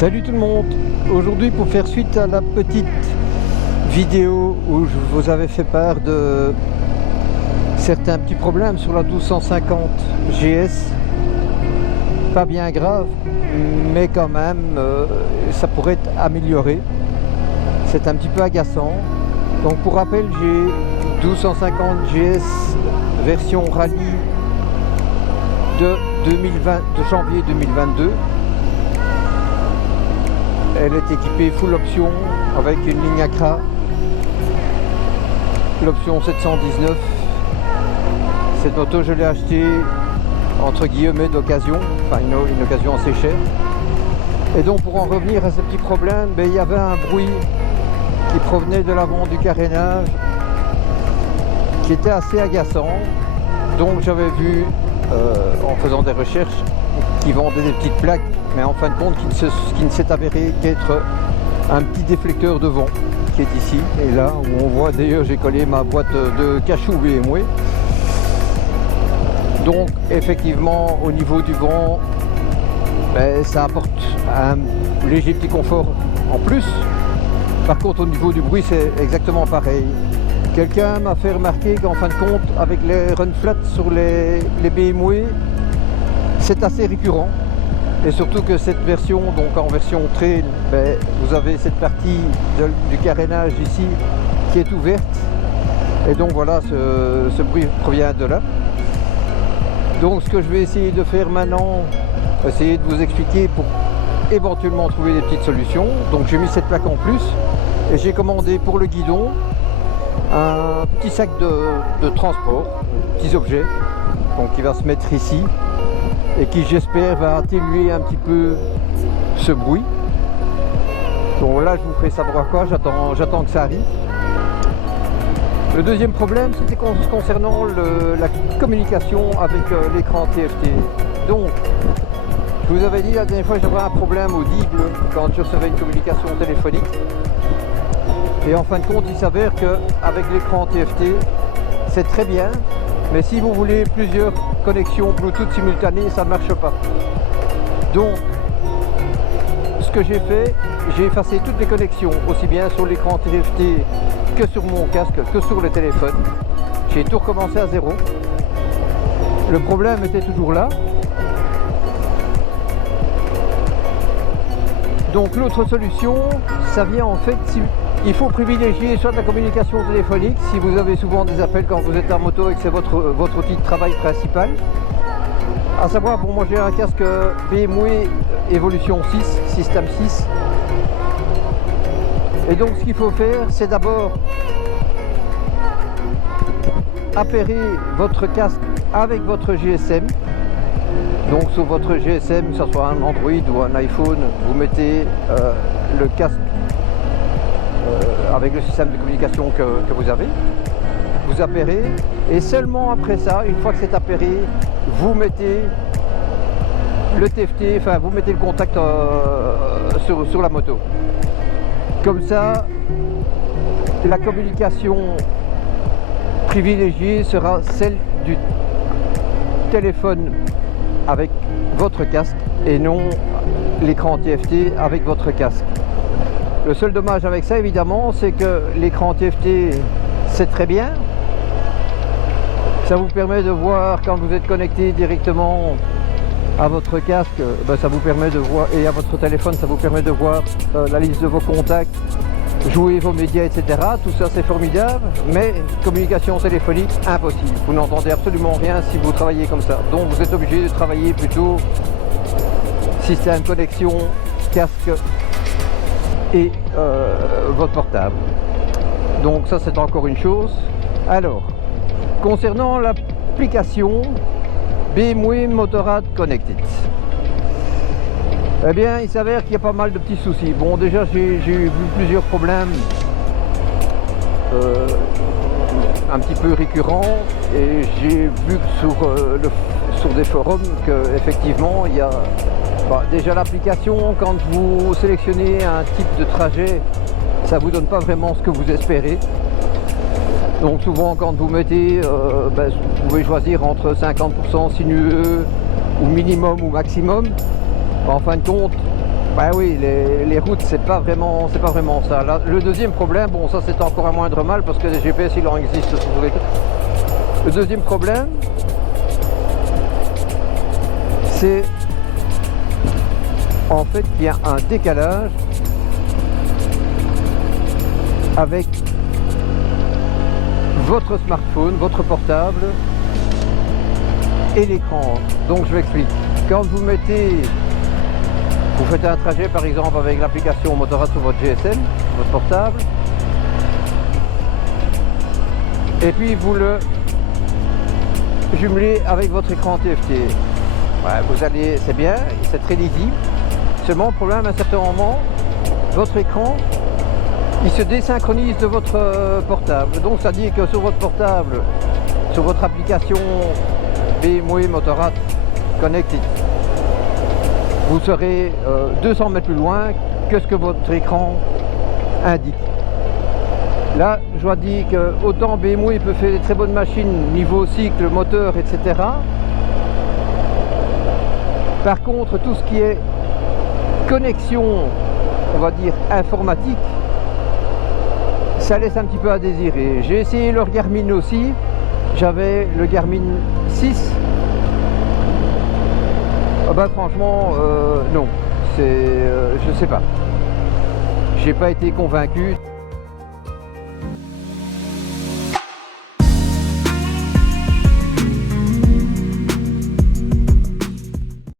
Salut tout le monde. Aujourd'hui, pour faire suite à la petite vidéo où je vous avais fait part de certains petits problèmes sur la 1250 GS, pas bien grave, mais quand même ça pourrait être amélioré. C'est un petit peu agaçant. Donc pour rappel, j'ai 1250 GS version rallye de janvier 2022. Elle est équipée full option avec une ligne Accra, l'option 719. Cette moto, je l'ai achetée entre guillemets d'occasion, enfin une occasion assez chère. Et donc pour en revenir à ce petit problème, il y avait un bruit qui provenait de l'avant du carénage qui était assez agaçant. Donc j'avais vu en faisant des recherches qui vendaient des petites plaques, mais en fin de compte qui ne s'est avéré qu'être un petit déflecteur de vent qui est ici et là où on voit. D'ailleurs j'ai collé ma boîte de cachou BMW. Donc effectivement au niveau du vent, ça apporte un léger petit confort en plus. Par contre au niveau du bruit c'est exactement pareil. Quelqu'un m'a fait remarquer qu'en fin de compte avec les run flat sur les BMW, c'est assez récurrent. Et surtout que cette version, donc en version trail, vous avez cette partie du carénage ici qui est ouverte. Et donc voilà, ce bruit provient de là. Donc ce que je vais essayer de faire maintenant, essayer de vous expliquer pour éventuellement trouver des petites solutions. Donc j'ai mis cette plaque en plus et j'ai commandé pour le guidon un petit sac de transport, petits objets, donc qui va se mettre ici et qui j'espère va atténuer un petit peu ce bruit. Donc là je vous ferai savoir quoi, j'attends que ça arrive. Le deuxième problème c'était concernant la communication avec l'écran TFT. Donc je vous avais dit la dernière fois que j'avais un problème audible quand je recevais une communication téléphonique. Et en fin de compte, il s'avère qu'avec l'écran TFT, c'est très bien, mais si vous voulez plusieurs connexions Bluetooth simultanées, ça ne marche pas. Donc, ce que j'ai fait, j'ai effacé toutes les connexions, aussi bien sur l'écran TFT que sur mon casque, que sur le téléphone. J'ai tout recommencé à zéro. Le problème était toujours là. Donc l'autre solution, ça vient en fait, il faut privilégier soit la communication téléphonique, si vous avez souvent des appels quand vous êtes en moto et que c'est votre outil de travail principal. À savoir, pour moi j'ai un casque BMW Evolution 6, Système 6. Et donc ce qu'il faut faire, c'est d'abord appairer votre casque avec votre GSM. Donc sur votre GSM, que ce soit un Android ou un iPhone, vous mettez le casque avec le système de communication que vous avez, vous appairez, et seulement après ça, une fois que c'est appairé, vous mettez le TFT, enfin vous mettez le contact sur la moto. Comme ça, la communication privilégiée sera celle du téléphone avec votre casque et non l'écran TFT avec votre casque. Le seul dommage avec ça évidemment, c'est que l'écran TFT c'est très bien, ça vous permet de voir quand vous êtes connecté directement à votre casque, ça vous permet de voir, et à votre téléphone ça vous permet de voir la liste de vos contacts, jouer vos médias, etc. Tout ça c'est formidable, mais communication téléphonique, impossible. Vous n'entendez absolument rien si vous travaillez comme ça. Donc vous êtes obligé de travailler plutôt système connexion, casque et votre portable. Donc ça c'est encore une chose. Alors, concernant l'application BMW Motorrad Connected, eh bien il s'avère qu'il y a pas mal de petits soucis. Bon, déjà j'ai vu plusieurs problèmes un petit peu récurrents, et j'ai vu que sur des forums que effectivement il y a déjà l'application, quand vous sélectionnez un type de trajet, ça vous donne pas vraiment ce que vous espérez. Donc souvent quand vous mettez, vous pouvez choisir entre 50% sinueux ou minimum ou maximum. En fin de compte, Bah oui, les routes, c'est pas vraiment ça. Là, le deuxième problème, bon, ça c'est encore un moindre mal parce que les GPS, il en existe sur les routes. Le deuxième problème, c'est en fait qu'il y a un décalage avec votre smartphone, votre portable et l'écran. Donc je m'explique. Quand vous faites un trajet par exemple avec l'application Motorrad sur votre GSM, votre portable, et puis vous le jumelez avec votre écran TFT. Ouais, vous allez, c'est bien, c'est très lisible. Seulement le problème, à un certain moment, votre écran, il se désynchronise de votre portable. Donc ça dit que sur votre portable, sur votre application BMW Motorrad Connected, vous serez 200 mètres plus loin que ce que votre écran indique. Là, je dois dire que autant BMW peut faire des très bonnes machines niveau cycle, moteur, etc. Par contre, tout ce qui est connexion, on va dire informatique, ça laisse un petit peu à désirer. J'ai essayé le Garmin aussi, j'avais le Garmin 6. Ah bah franchement, non, je sais pas. J'ai pas été convaincu.